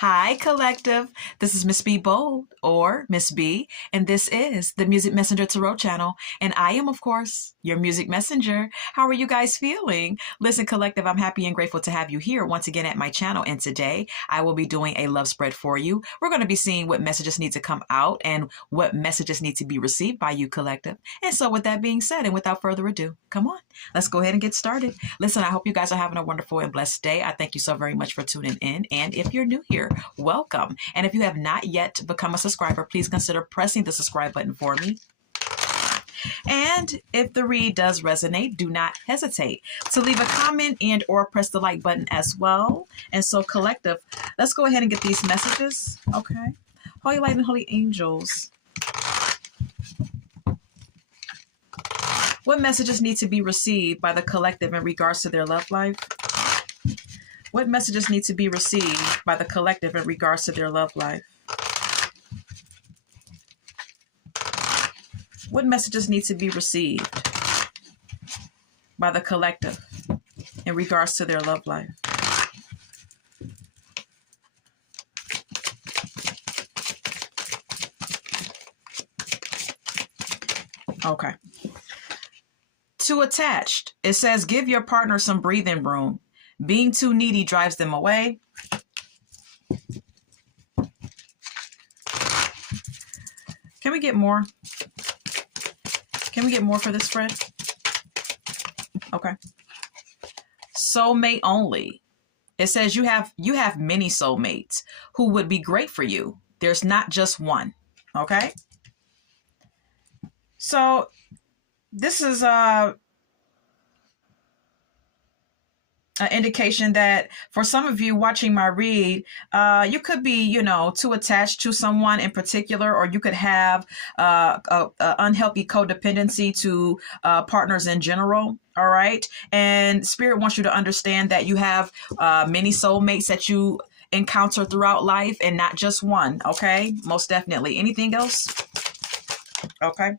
Hi, Collective. This is Miss B Bold, or Miss B, and this is the Music Messenger Tarot channel. And I am, of course, your music messenger. How are you guys feeling? Listen, Collective, I'm happy and grateful to have you here once again at my channel. And today I will be doing a love spread for you. We're going to be seeing what messages need to come out and what messages need to be received by you, Collective. And so, with that being said, and without further ado, come on, let's go ahead and get started. Listen, I hope you guys are having a wonderful and blessed day. I thank you so very much for tuning in. And if you're new here, welcome. And if you have not yet become a subscriber, please consider pressing the subscribe button for me. And if the read does resonate, do not hesitate to leave a comment and or press the like button as well. And so, Collective, let's go ahead and get these messages. Okay. Holy Light and Holy Angels, what messages need to be received by the Collective in regards to their love life? What messages need to be received by the Collective in regards to their love life? What messages need to be received by the Collective in regards to their love life? Okay. Too attached. It says, give your partner some breathing room. Being too needy drives them away. Can we get more? Can we get more for this spread? Okay. Soulmate only. It says you have many soulmates who would be great for you. There's not just one. Okay. So this is an indication that for some of you watching my read, you could be, too attached to someone in particular, or you could have a unhealthy codependency to partners in general. All right. And Spirit wants you to understand that you have many soulmates that you encounter throughout life and not just one. Okay. Most definitely. Anything else? Okay.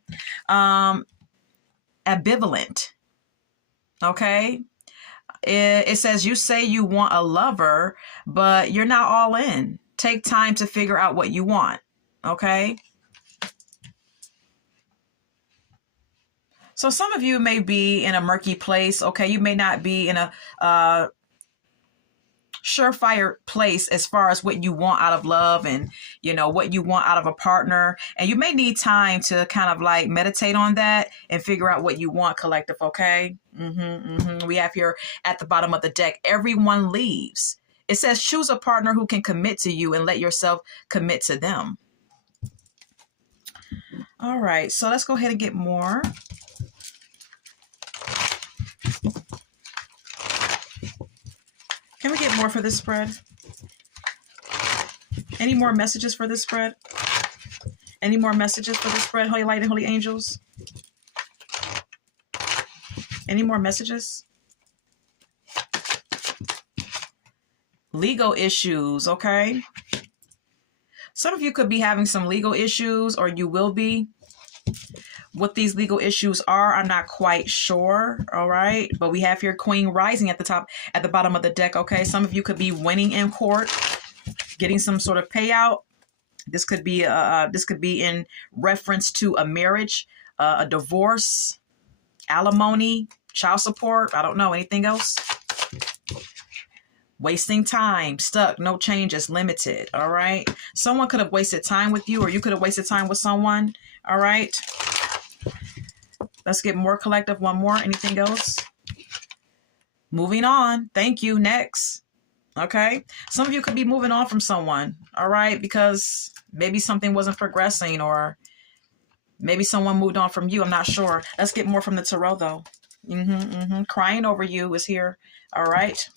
Ambivalent. Okay. It says you say you want a lover, but you're not all in. Take time to figure out what you want. Okay. So some of you may be in a murky place. Okay. You may not be in a surefire place as far as what you want out of love and, what you want out of a partner. And you may need time to kind of like meditate on that and figure out what you want, Collective. Okay. We have here at the bottom of the deck, everyone leaves. It says choose a partner who can commit to you and let yourself commit to them. All right. So let's go ahead and get more. Can we get more for this spread? Any more messages for this spread? Any more messages for this spread, Holy Light and Holy Angels? Any more messages? Legal issues, okay? Some of you could be having some legal issues, or you will be. What these legal issues are, I'm not quite sure. All right. But we have here Queen Rising at the bottom of the deck. Okay. Some of you could be winning in court, getting some sort of payout. This could be in reference to a marriage, a divorce, alimony, child support. I don't know. Anything else? Wasting time, stuck, no changes, limited. All right. Someone could have wasted time with you, or you could have wasted time with someone. All right. Let's get more, Collective. One more. Anything else? Moving on. Thank you. Next. Okay. Some of you could be moving on from someone. All right. Because maybe something wasn't progressing, or maybe someone moved on from you. I'm not sure. Let's get more from the tarot, though. Crying over you is here. All right.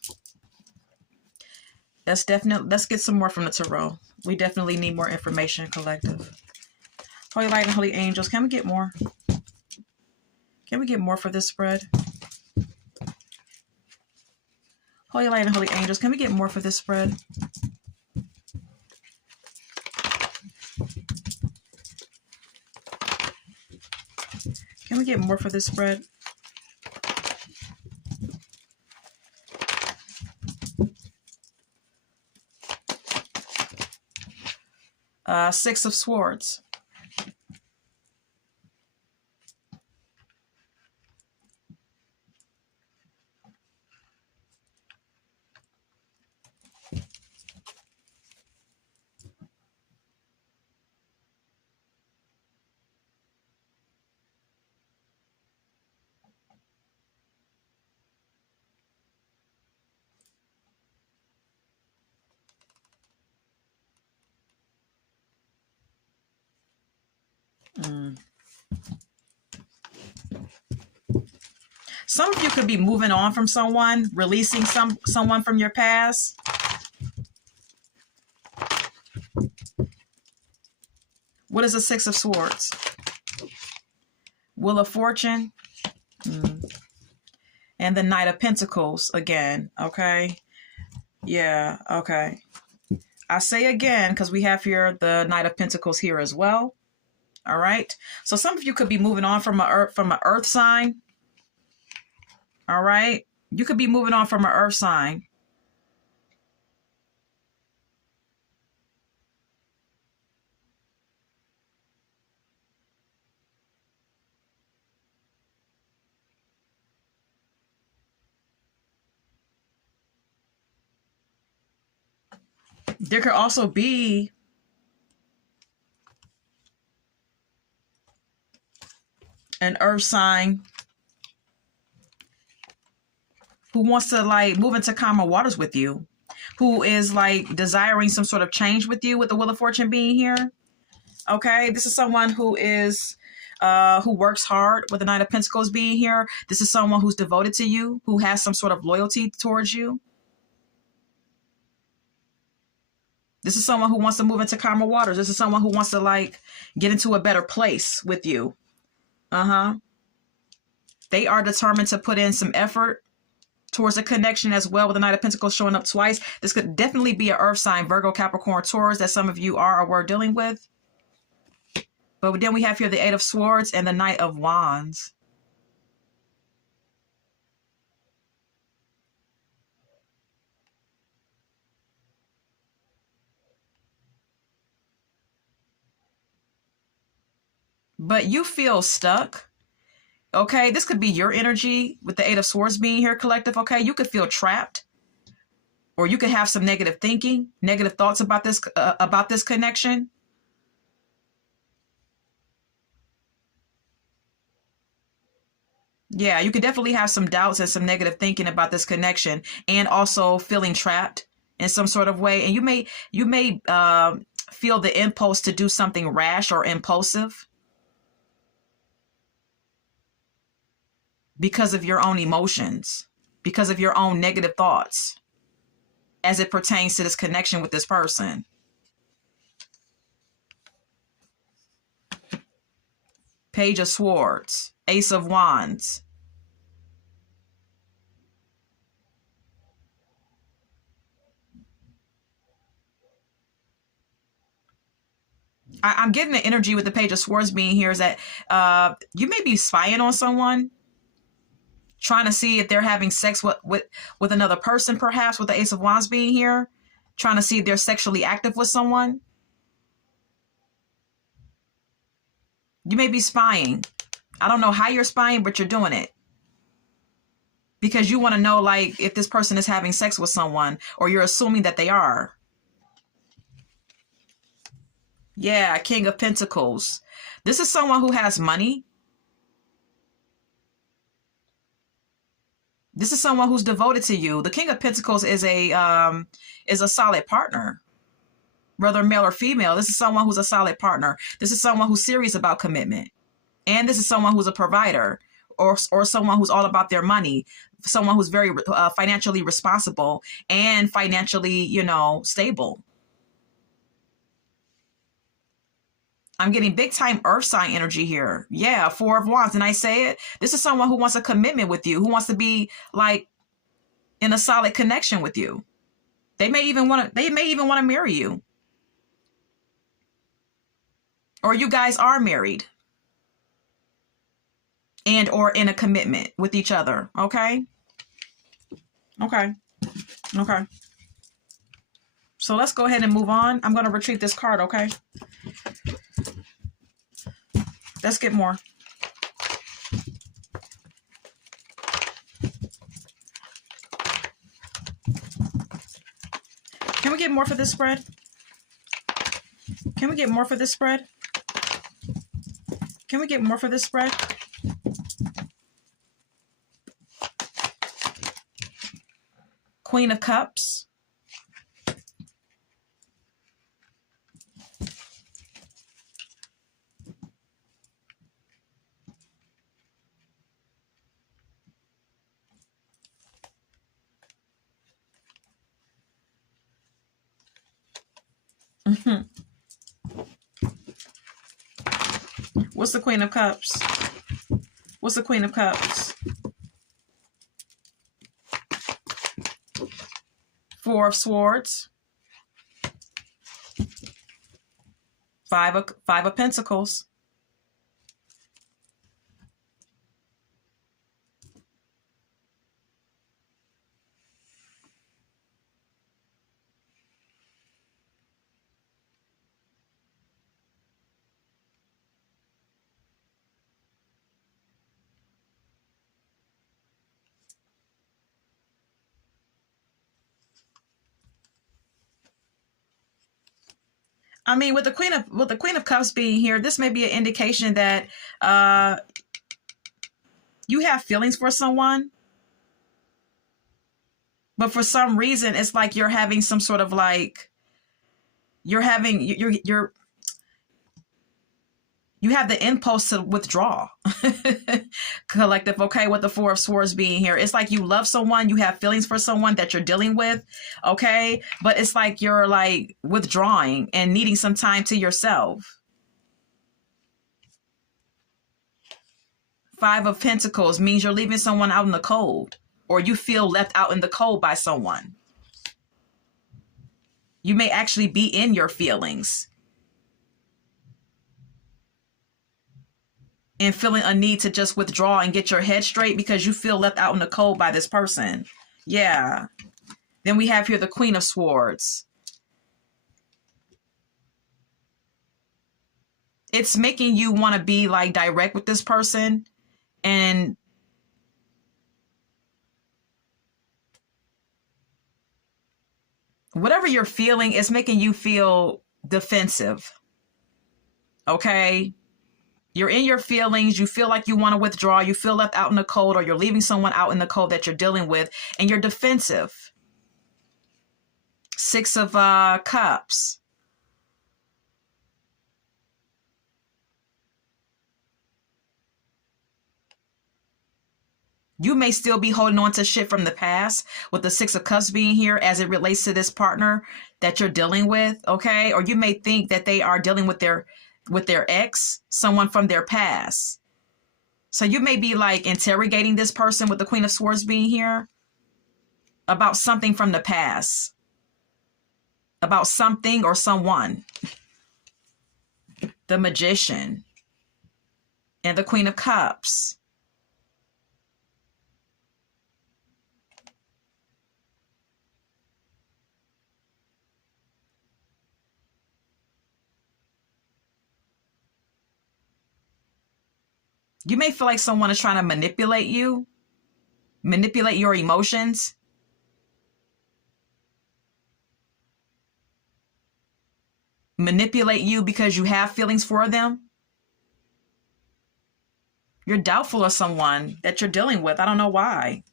Let's get some more from the tarot. We definitely need more information, Collective. Holy Light and Holy Angels, can we get more? Can we get more for this spread? Holy Light and Holy Angels, can we get more for this spread? Can we get more for this spread? Six of Swords. Some of you could be moving on from someone, releasing someone from your past. What is the Six of Swords? Wheel of Fortune. And the Knight of Pentacles again. Okay. Yeah. Okay. I say again because we have here the Knight of Pentacles here as well. All right. So some of you could be moving on from an earth sign. All right. You could be moving on from an earth sign. There could also be an earth sign who wants to like move into calmer waters with you, who is like desiring some sort of change with you with the Wheel of Fortune being here. Okay, this is someone who is who works hard with the Knight of Pentacles being here. This is someone who's devoted to you, who has some sort of loyalty towards you. This is someone who wants to move into calmer waters. This is someone who wants to like get into a better place with you. They are determined to put in some effort towards a connection as well, with the Knight of Pentacles showing up twice. This could definitely be an earth sign, Virgo, Capricorn, Taurus, that some of you are or were dealing with. But then we have here the Eight of Swords and the Knight of Wands. But you feel stuck. Okay, this could be your energy with the Eight of Swords being here, collective. Okay, you could feel trapped, or you could have some negative thinking, negative thoughts about this connection. Yeah, you could definitely have some doubts and some negative thinking about this connection, and also feeling trapped in some sort of way. And you may feel the impulse to do something rash or impulsive because of your own emotions, because of your own negative thoughts as it pertains to this connection with this person. Page of Swords, Ace of Wands. I'm getting the energy with the Page of Swords being here is that you may be spying on someone, trying to see if they're having sex with another person, perhaps, with the Ace of Wands being here, trying to see if they're sexually active with someone. You may be spying. I don't know how you're spying, but you're doing it because you want to know, like, if this person is having sex with someone, or you're assuming that they are. Yeah, King of Pentacles. This is someone who has money. This is someone who's devoted to you. The King of Pentacles is a solid partner, whether male or female. This is someone who's a solid partner. This is someone who's serious about commitment. And this is someone who's a provider, or someone who's all about their money, someone who's very financially responsible and financially, stable. I'm getting big time earth sign energy here. Yeah, Four of Wands. And I say it, this is someone who wants a commitment with you, who wants to be like in a solid connection with you. They may even want to marry you. Or you guys are married and or in a commitment with each other. Okay. So let's go ahead and move on. I'm going to retrieve this card, okay? Let's get more. Can we get more for this spread? Can we get more for this spread? Can we get more for this spread? Queen of Cups. What's the Queen of Cups? What's the Queen of Cups? Four of Swords. Five of Pentacles. I mean, with the Queen of Cups being here, this may be an indication that you have feelings for someone, but for some reason, it's like you're having some sort of like you have the impulse to withdraw. Collective, okay, with the Four of Swords being here. It's like you love someone, you have feelings for someone that you're dealing with, okay? But it's like you're like withdrawing and needing some time to yourself. Five of Pentacles means you're leaving someone out in the cold, or you feel left out in the cold by someone. You may actually be in your feelings and feeling a need to just withdraw and get your head straight because you feel left out in the cold by this person. Yeah. Then we have here the Queen of Swords. It's making you want to be like direct with this person, and whatever you're feeling is making you feel defensive. Okay? You're in your feelings. You feel like you want to withdraw. You feel left out in the cold, or you're leaving someone out in the cold that you're dealing with, and you're defensive. Six of Cups. You may still be holding on to shit from the past with the Six of Cups being here as it relates to this partner that you're dealing with, okay? Or you may think that they are dealing with their ex, someone from their past. So you may be like interrogating this person with the Queen of Swords being here about something from the past, about something or someone. The Magician and the Queen of Cups. You may feel like someone is trying to manipulate you, manipulate your emotions. Manipulate you because you have feelings for them. You're doubtful of someone that you're dealing with. I don't know why.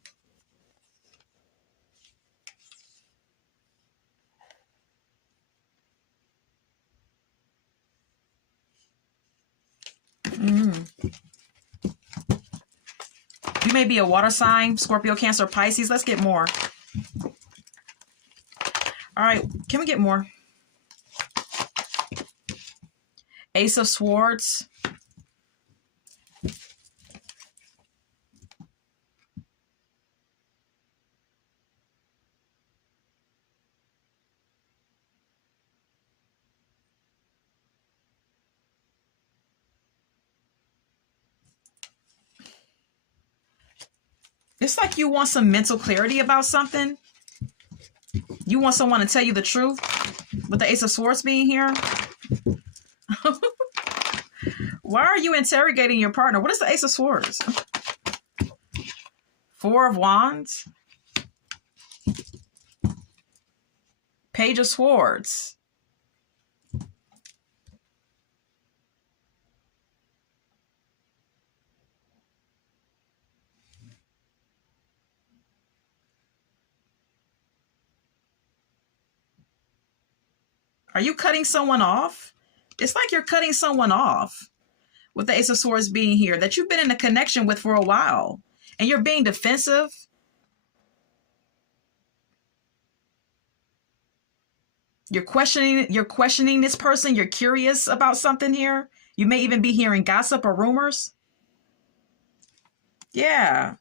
You may be a water sign, Scorpio, Cancer, Pisces. Let's get more. All right, can we get more? Ace of Swords. It's like you want some mental clarity about something. You want someone to tell you the truth with the Ace of Swords being here? Why are you interrogating your partner? What is the Ace of Swords? Four of Wands. Page of Swords. Are you cutting someone off? It's like you're cutting someone off with the Ace of Swords being here that you've been in a connection with for a while, and you're being defensive. You're questioning this person. You're curious about something here. You may even be hearing gossip or rumors. Yeah.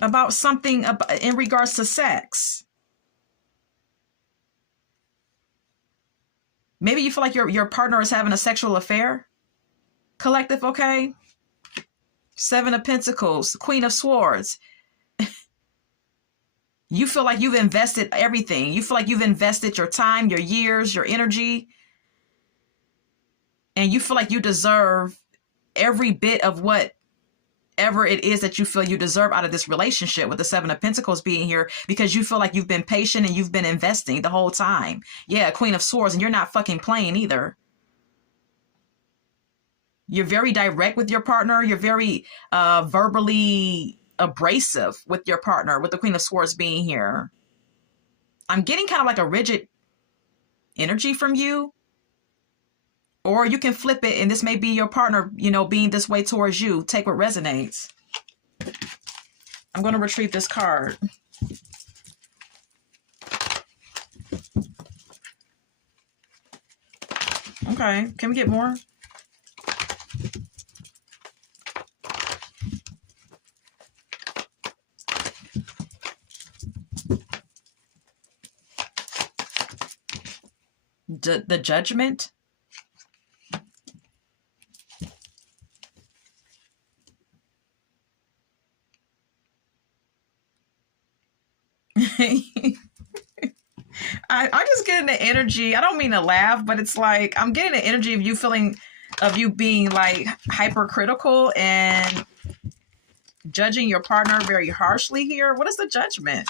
About something in regards to sex. Maybe you feel like your partner is having a sexual affair. Collective, okay? Seven of Pentacles, Queen of Swords. You feel like you've invested everything. You feel like you've invested your time, your years, your energy. And you feel like you deserve every bit of whatever it is that you feel you deserve out of this relationship, with the Seven of Pentacles being here, because you feel like you've been patient and you've been investing the whole time. Yeah, Queen of Swords, and you're not fucking playing either. You're very direct with your partner. You're very verbally abrasive with your partner, with the Queen of Swords being here. I'm getting kind of like a rigid energy from you. Or you can flip it, and this may be your partner, being this way towards you. Take what resonates. I'm going to retrieve this card. Okay, can we get more? The Judgment. I just getting the energy. I don't mean to laugh, but it's like I'm getting the energy of you being like hypercritical and judging your partner very harshly here. What is the Judgment?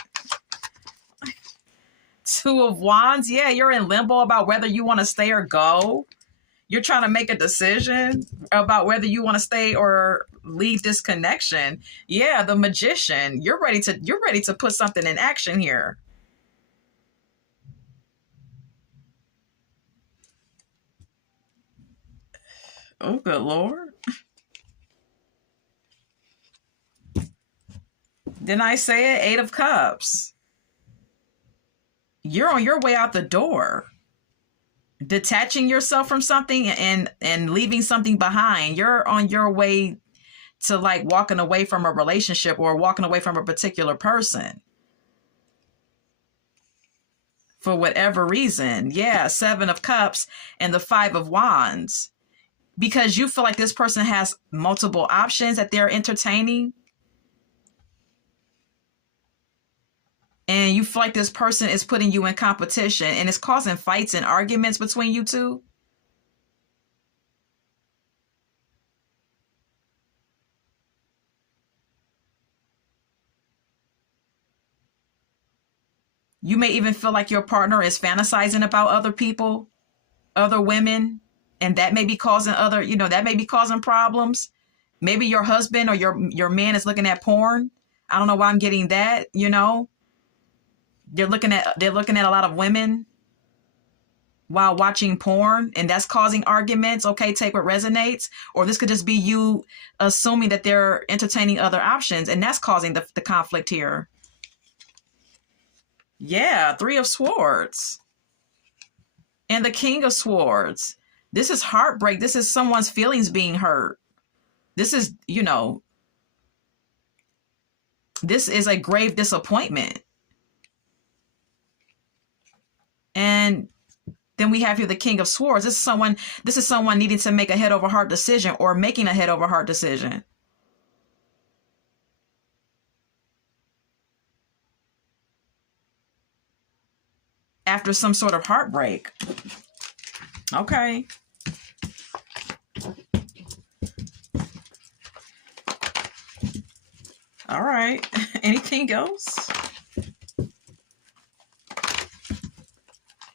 Two of Wands. Yeah, you're in limbo about whether you want to stay or go. You're trying to make a decision about whether you want to stay or leave this connection. Yeah, the Magician. You're ready to put something in action here. Oh, good Lord. Didn't I say it? Eight of Cups. You're on your way out the door. Detaching yourself from something and leaving something behind. You're on your way to like walking away from a relationship or walking away from a particular person. For whatever reason. Yeah, Seven of Cups and the Five of Wands. Because you feel like this person has multiple options that they're entertaining. And you feel like this person is putting you in competition and it's causing fights and arguments between you two. You may even feel like your partner is fantasizing about other people, other women, and that may be causing that may be causing problems. Maybe your husband or your man is looking at porn. I don't know why I'm getting that, They're looking at a lot of women while watching porn, and that's causing arguments. Okay, take what resonates. Or this could just be you assuming that they're entertaining other options, and that's causing the conflict here. Yeah, Three of Swords. And the King of Swords. This is heartbreak. This is someone's feelings being hurt. This is, this is a grave disappointment. And then we have here the King of Swords. This is someone needing to make a head over heart decision or making a head over heart decision. after some sort of heartbreak. Okay. All right. Anything else?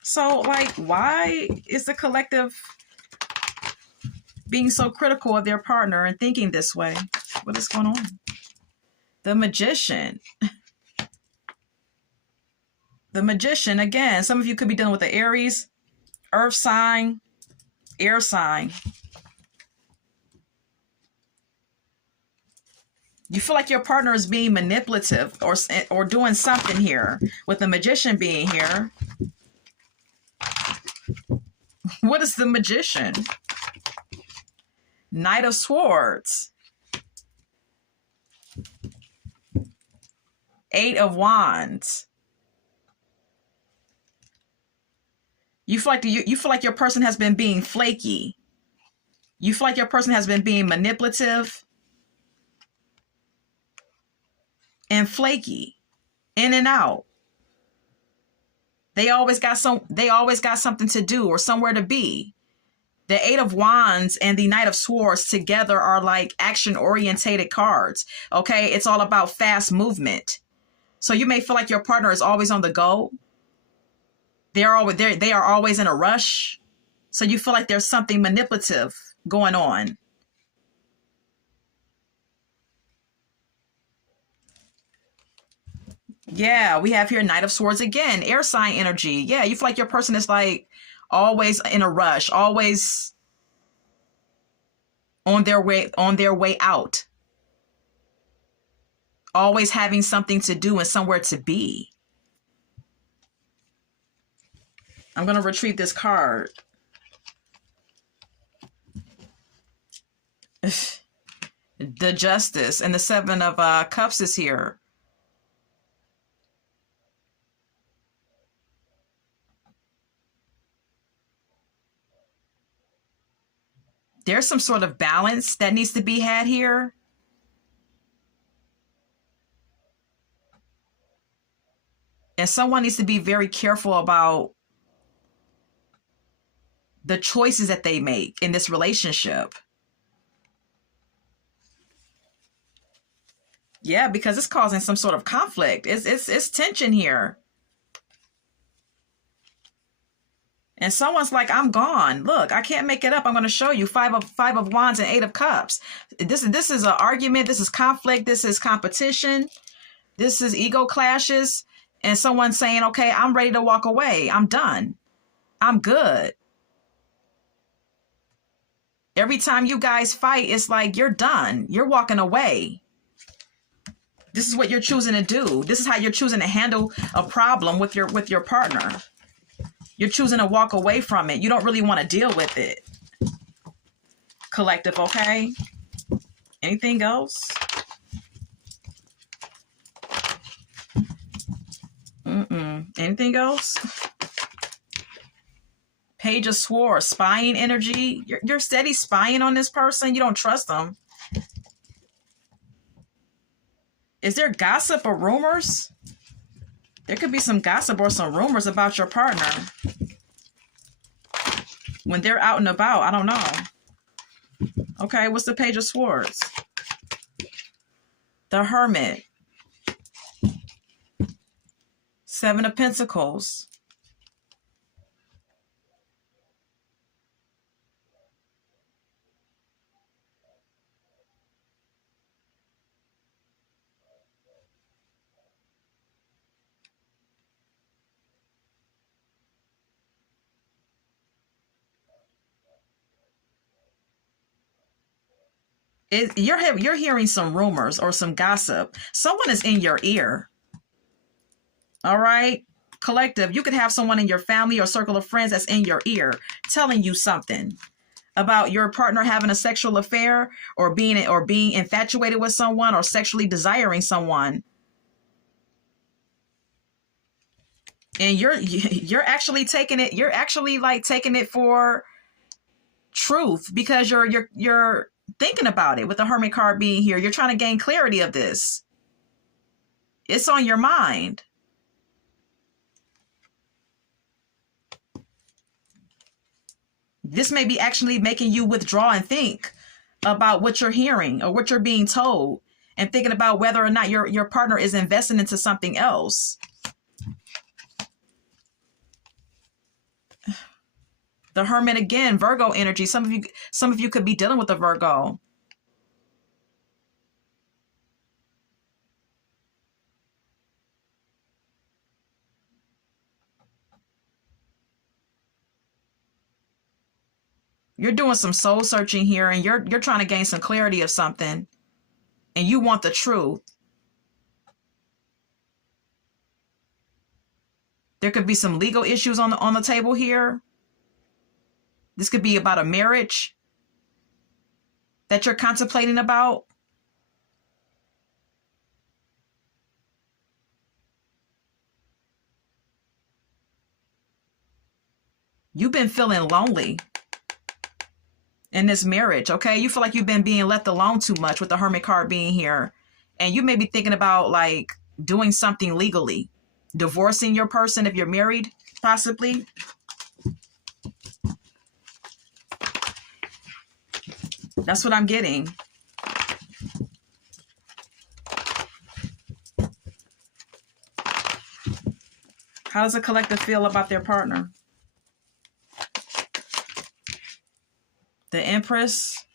So, like, why is the collective being so critical of their partner and thinking this way? What is going on? The Magician. The Magician, again, some of you could be dealing with the Aries, earth sign, air sign. You feel like your partner is being manipulative or doing something here with the Magician being here. What is the Magician? Knight of Swords. Eight of Wands. You feel like your person has been being flaky. You feel like your person has been being manipulative and flaky, in and out. They always got something to do or somewhere to be. The Eight of Wands and the Knight of Swords together are like action-orientated cards. Okay, it's all about fast movement. So you may feel like your partner is always on the go. They are always in a rush. So you feel like there's something manipulative going on. Yeah, we have here Knight of Swords again, air sign energy. Yeah, you feel like your person is like always in a rush, always on their way out. Always having something to do and somewhere to be. I'm going to retrieve this card. The Justice and the Seven of Cups is here. There's some sort of balance that needs to be had here. And someone needs to be very careful about the choices that they make in this relationship. Yeah, because it's causing some sort of conflict. It's tension here. And someone's like, I'm gone. Look, I can't make it up. I'm going to show you five of Wands and Eight of Cups. This is an argument. This is conflict. This is competition. This is ego clashes. And someone saying, okay, I'm ready to walk away. I'm done. I'm good. Every time you guys fight, it's like you're done. You're walking away. This is what you're choosing to do. This is how you're choosing to handle a problem with your partner. You're choosing to walk away from it. You don't really want to deal with it. Collective, okay? Anything else? Anything else? Page of Swords, spying energy. You're steady spying on this person. You don't trust them. Is there gossip or rumors? There could be some gossip or some rumors about your partner. When they're out and about, I don't know. Okay, what's the Page of Swords? The Hermit. Seven of Pentacles. You're hearing some rumors or some gossip. Someone is in your ear. All right, collective, you could have someone in your family or circle of friends that's in your ear telling you something about your partner having a sexual affair or being infatuated with someone or sexually desiring someone. And you're actually taking it. You're actually like taking it for truth because you're thinking about it with the Hermit card being here. You're trying to gain clarity of this. It's on your mind. This may be actually making you withdraw and think about what you're hearing or what you're being told, and thinking about whether or not your partner is investing into something else. The Hermit again, Virgo energy. Some of you could be dealing with a Virgo. You're doing some soul searching here, and you're trying to gain some clarity of something, and you want the truth. There could be some legal issues on the table here. This could be about a marriage that you're contemplating about. You've been feeling lonely in this marriage, okay? You feel like you've been being left alone too much with the Hermit card being here. And you may be thinking about like doing something legally, divorcing your person if you're married, possibly. That's what I'm getting. How does a collective feel about their partner? The Empress.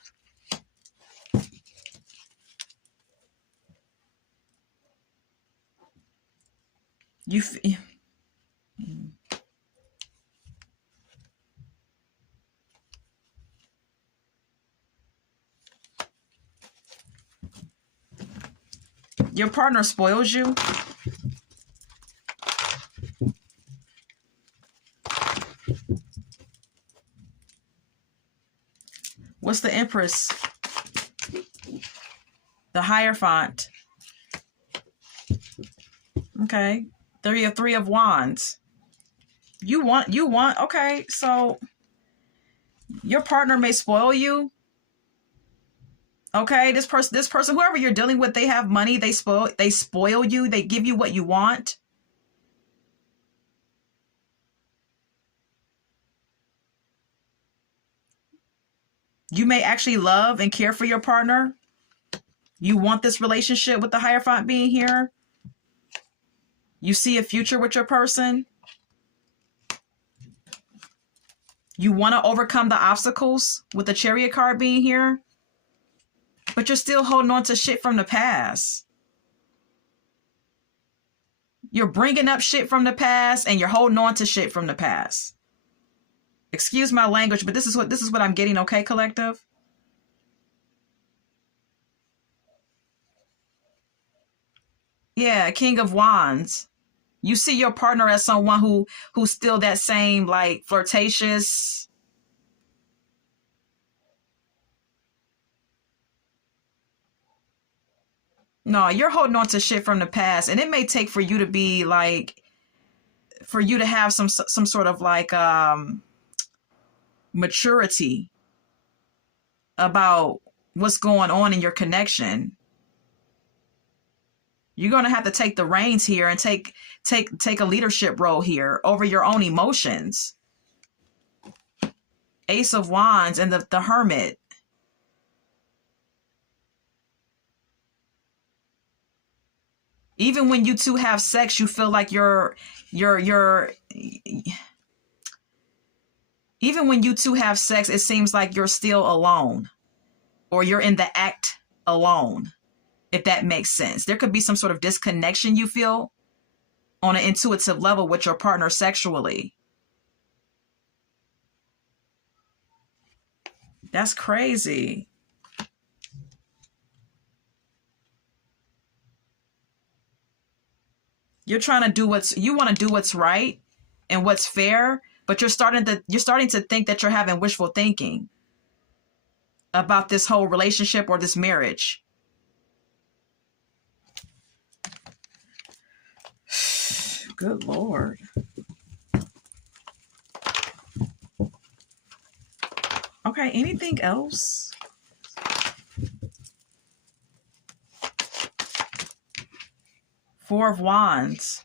Your partner spoils you. What's the Empress? The Hierophant. Okay. Three of Wands. You want, okay, so your partner may spoil you. Okay, this person, whoever you're dealing with, they have money, they spoil you, they give you what you want. You may actually love and care for your partner. You want this relationship with the Hierophant being here. You see a future with your person. You want to overcome the obstacles with the Chariot card being here. But you're still holding on to shit from the past. You're bringing up shit from the past and you're holding on to shit from the past. Excuse my language, but this is what I'm getting, okay, collective? Yeah, King of Wands. You see your partner as someone who's still that same like flirtatious. No, you're holding on to shit from the past, and it may take for you to be like, for you to have some sort of like maturity about what's going on in your connection. You're going to have to take the reins here and take a leadership role here over your own emotions. Ace of Wands and the Hermit. Even when you two have sex, you feel like you're even when you two have sex, it seems like you're still alone, or you're in the act alone, if that makes sense. There could be some sort of disconnection you feel on an intuitive level with your partner sexually. That's crazy. You're trying to do you want to do what's right and what's fair, but you're starting to think that you're having wishful thinking about this whole relationship or this marriage. Good Lord. Okay, anything else? Four of Wands.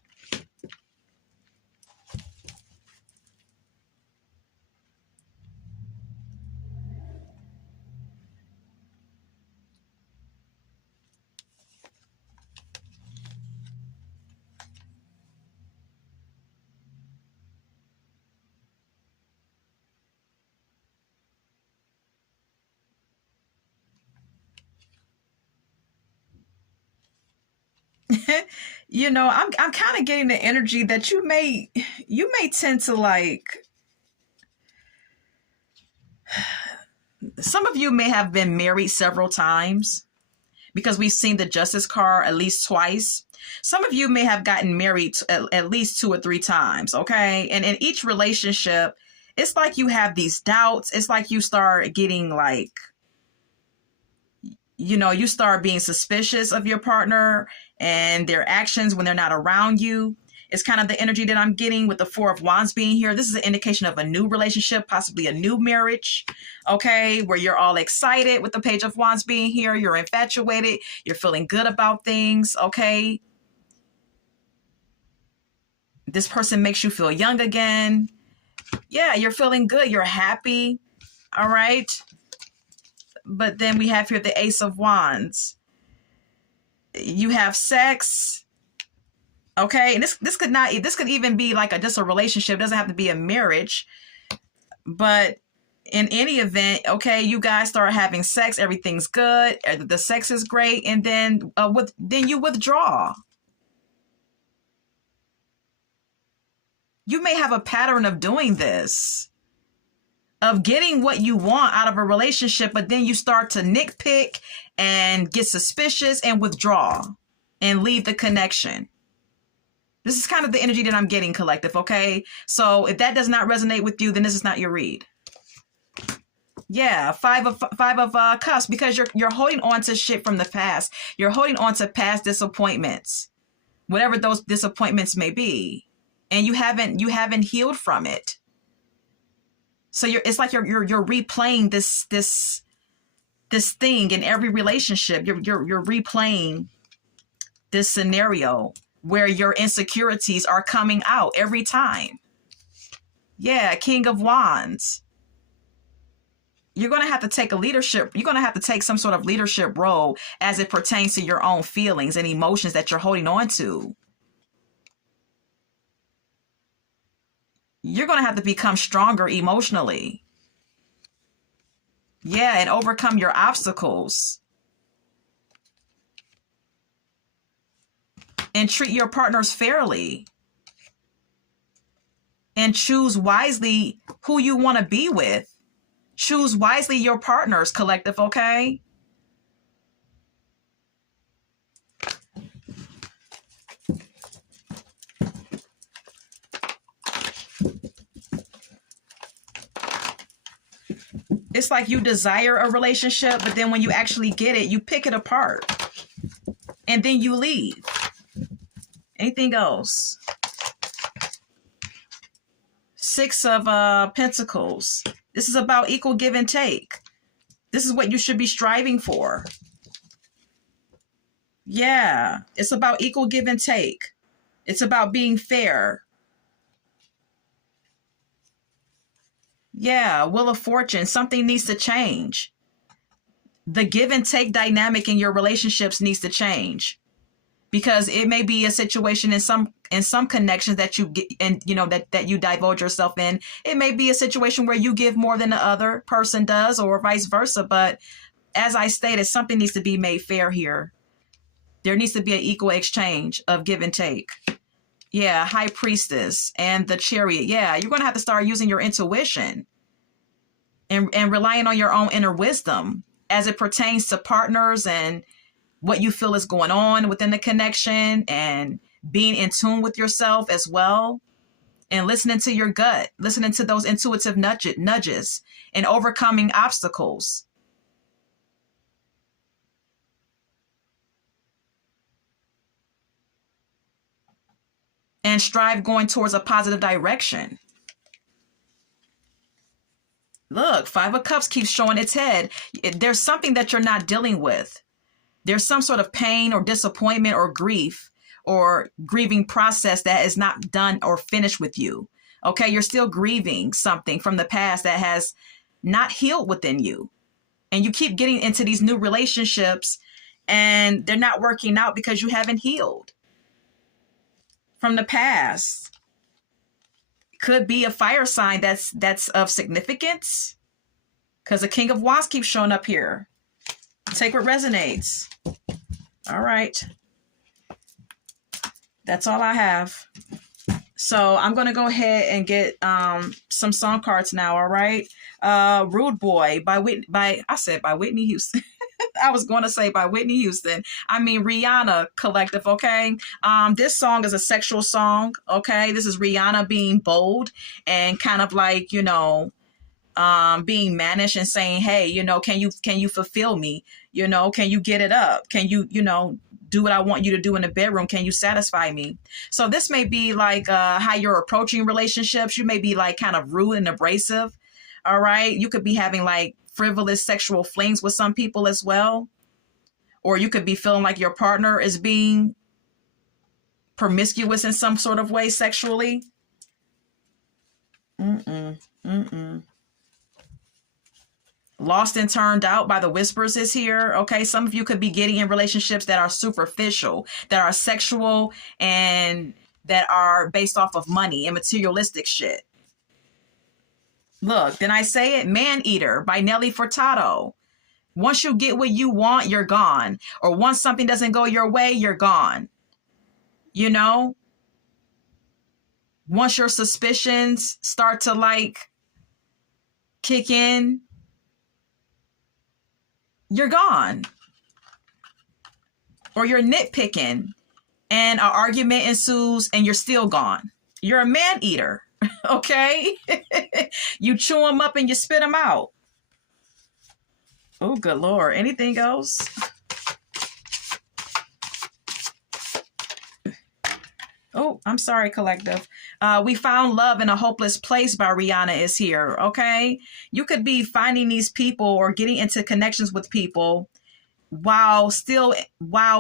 I'm kind of getting the energy that you may tend to like, some of you may have been married several times because we've seen the Justice card at least twice. Some of you may have gotten married at least 2 or 3 times, okay? And in each relationship, it's like you have these doubts. It's like you start getting like, you start being suspicious of your partner and their actions when they're not around you. It's kind of the energy that I'm getting with the Four of Wands being here. This is an indication of a new relationship, possibly a new marriage, okay, where you're all excited with the Page of Wands being here. You're infatuated. You're feeling good about things, okay? This person makes you feel young again. Yeah, you're feeling good. You're happy, all right? But then we have here the Ace of Wands. You have sex. Okay, and this could even be like just a relationship. It doesn't have to be a marriage. But in any event, okay, you guys start having sex, everything's good, the sex is great, and then then you withdraw. You may have a pattern of doing this, of getting what you want out of a relationship, but then you start to nitpick and get suspicious and withdraw and leave the connection. This is kind of the energy that I'm getting, collective, okay? So if that does not resonate with you, then this is not your read. Yeah, five of cups, because you're holding on to shit from the past. You're holding on to past disappointments, whatever those disappointments may be, and you haven't healed from it. So it's like you're replaying this thing in every relationship. You're replaying this scenario where your insecurities are coming out every time. Yeah, King of Wands. You're going to have to take you're going to have to take some sort of leadership role as it pertains to your own feelings and emotions that you're holding on to. You're going to have to become stronger emotionally. Yeah, and overcome your obstacles. And treat your partners fairly. And choose wisely who you want to be with. Choose wisely your partners, collective, okay? It's like you desire a relationship, but then when you actually get it, you pick it apart. And then you leave. Anything else? Six of Pentacles. This is about equal give and take. This is what you should be striving for. Yeah, it's about equal give and take. It's about being fair. Yeah, Wheel of Fortune. Something needs to change. The give and take dynamic in your relationships needs to change. Because it may be a situation in some connections that you get, and that you divulge yourself in. It may be a situation where you give more than the other person does, or vice versa. But as I stated, something needs to be made fair here. There needs to be an equal exchange of give and take. Yeah, High Priestess and the Chariot. Yeah, you're going to have to start using your intuition and relying on your own inner wisdom as it pertains to partners and what you feel is going on within the connection, and being in tune with yourself as well, and listening to your gut, listening to those intuitive nudges, and overcoming obstacles. And strive going towards a positive direction. Look, Five of Cups keeps showing its head. There's something that you're not dealing with. There's some sort of pain or disappointment or grief or grieving process that is not done or finished with you. Okay, you're still grieving something from the past that has not healed within you. And you keep getting into these new relationships and they're not working out because you haven't healed from the past. Could be a fire sign that's of significance, because the King of Wands keeps showing up here. Take what resonates. All right. That's all I have. So I'm gonna go ahead and get some song cards now. All right. Rude Boy by Whitney Houston. I was going to say by Whitney Houston. I mean Rihanna Collective, okay? This song is a sexual song, okay? This is Rihanna being bold and kind of like, being mannish and saying, hey, can you fulfill me? Can you get it up? Can you, do what I want you to do in the bedroom? Can you satisfy me? So this may be like how you're approaching relationships. You may be like kind of rude and abrasive. All right. You could be having like frivolous sexual flings with some people as well. Or you could be feeling like your partner is being promiscuous in some sort of way sexually. Lost and turned out by the whispers is here. Okay. Some of you could be getting in relationships that are superficial, that are sexual, and that are based off of money and materialistic shit. Look, didn't I say it? Man Eater by Nelly Furtado. Once you get what you want, you're gone. Or once something doesn't go your way, you're gone. Once your suspicions start to like kick in, you're gone. Or you're nitpicking and an argument ensues and you're still gone. You're a man eater, okay? You chew them up and you spit them out. Oh, good Lord. Anything else? Oh, I'm sorry, Collective. We Found Love in a Hopeless Place by Rihanna is here, okay? You could be finding these people or getting into connections with people while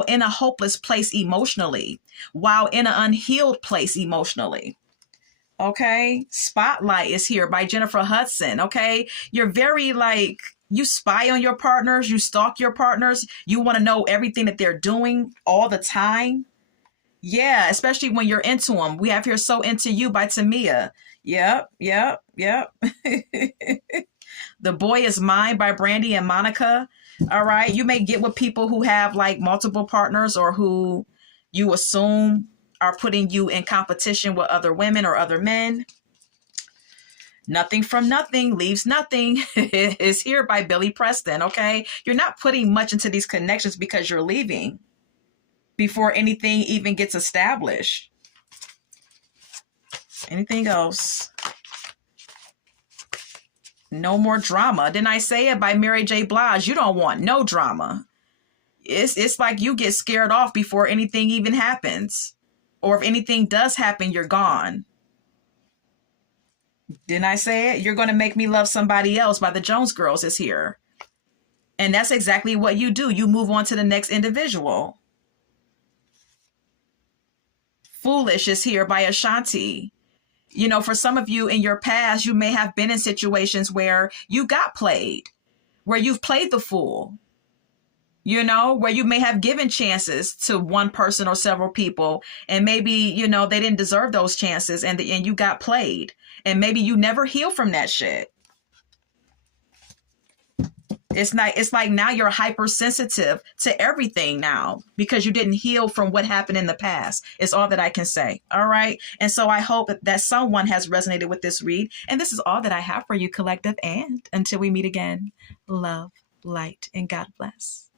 in a hopeless place emotionally, while in an unhealed place emotionally. Okay? Spotlight is here by Jennifer Hudson, okay? You're very like, you spy on your partners, you stalk your partners, you want to know everything that they're doing all the time. Yeah, especially when you're into them. We have here So Into You by Tamia. Yep. The Boy Is Mine by Brandy and Monica. All right. You may get with people who have like multiple partners or who you assume are putting you in competition with other women or other men. Nothing from Nothing Leaves Nothing is here by Billy Preston. Okay. You're not putting much into these connections because you're leaving before anything even gets established. Anything else? No More Drama. Didn't I say it by Mary J. Blige? You don't want no drama. It's like you get scared off before anything even happens. Or if anything does happen, you're gone. Didn't I say it? You're going to Make Me Love Somebody Else by the Jones Girls is here. And that's exactly what you do. You move on to the next individual. Foolish is here by Ashanti. For some of you in your past, you may have been in situations where you got played, where you've played the fool, where you may have given chances to one person or several people. And maybe, they didn't deserve those chances and you got played. And maybe you never heal from that shit. It's like now you're hypersensitive to everything now because you didn't heal from what happened in the past. It's all that I can say. All right. And so I hope that someone has resonated with this read. And this is all that I have for you, Collective. And until we meet again, love, light, and God bless.